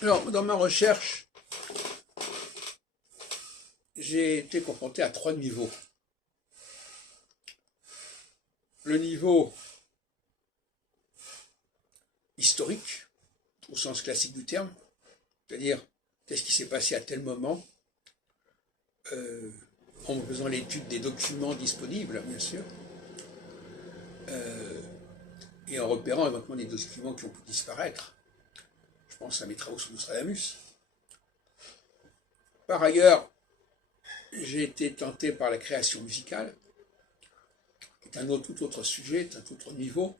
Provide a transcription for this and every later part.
Alors, dans ma recherche, j'ai été confronté à trois niveaux. Le niveau historique, au sens classique du terme, c'est-à-dire qu'est-ce qui s'est passé à tel moment, en faisant l'étude des documents disponibles, bien sûr, et en repérant éventuellement des documents qui ont pu disparaître. Je pense à mes travaux sur Nostradamus. Par ailleurs, j'ai été tenté par la création musicale, qui est un tout autre sujet, un tout autre niveau,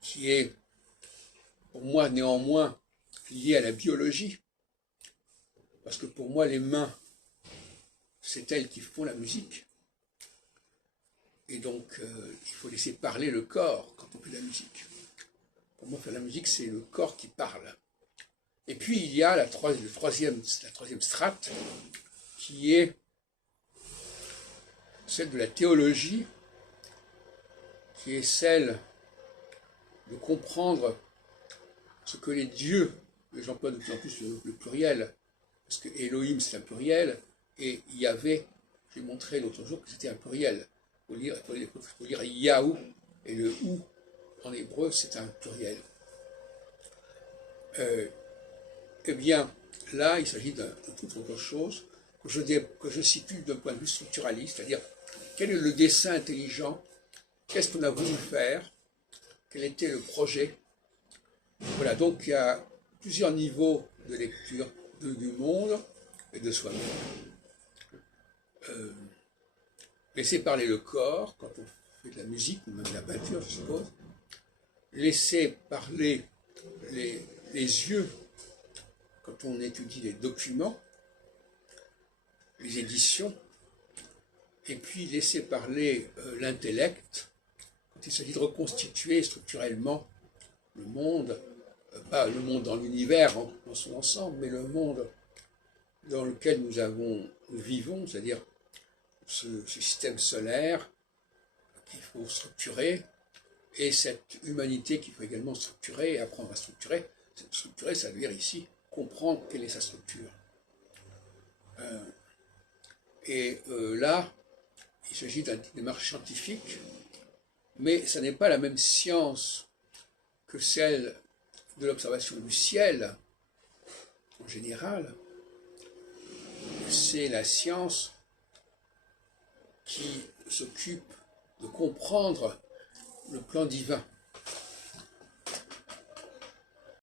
qui est pour moi néanmoins lié à la biologie, parce que pour moi les mains, c'est elles qui font la musique, et donc il faut laisser parler le corps quand on fait de la musique. Pour moi, faire la musique, c'est le corps qui parle. Et puis il y a la troisième strate, qui est celle de la théologie, qui est celle de comprendre ce que les dieux, et j'emploie de plus en plus le pluriel, parce que Elohim c'est un pluriel, et Yahvé, j'ai montré l'autre jour que c'était un pluriel. Il faut lire Yahou, et le ou en hébreu c'est un pluriel. Eh bien, là, il s'agit de toute autre chose que je situe d'un point de vue structuraliste, c'est-à-dire quel est le dessin intelligent, qu'est-ce qu'on a voulu faire, quel était le projet. Voilà, donc il y a plusieurs niveaux de lecture du monde et de soi-même. Laisser parler le corps quand on fait de la musique ou même de la peinture, je suppose. Laisser parler les yeux quand on étudie les documents, les éditions, et puis laisser parler l'intellect quand il s'agit de reconstituer structurellement le monde, pas le monde dans l'univers dans son ensemble, mais le monde dans lequel nous vivons, c'est-à-dire ce système solaire qu'il faut structurer, et cette humanité qu'il faut également structurer et apprendre à structurer. Structurer, ça veut dire ici comprendre quelle est sa structure. Là, il s'agit d'une démarche scientifique, mais ça n'est pas la même science que celle de l'observation du ciel, en général. C'est la science qui s'occupe de comprendre le plan divin.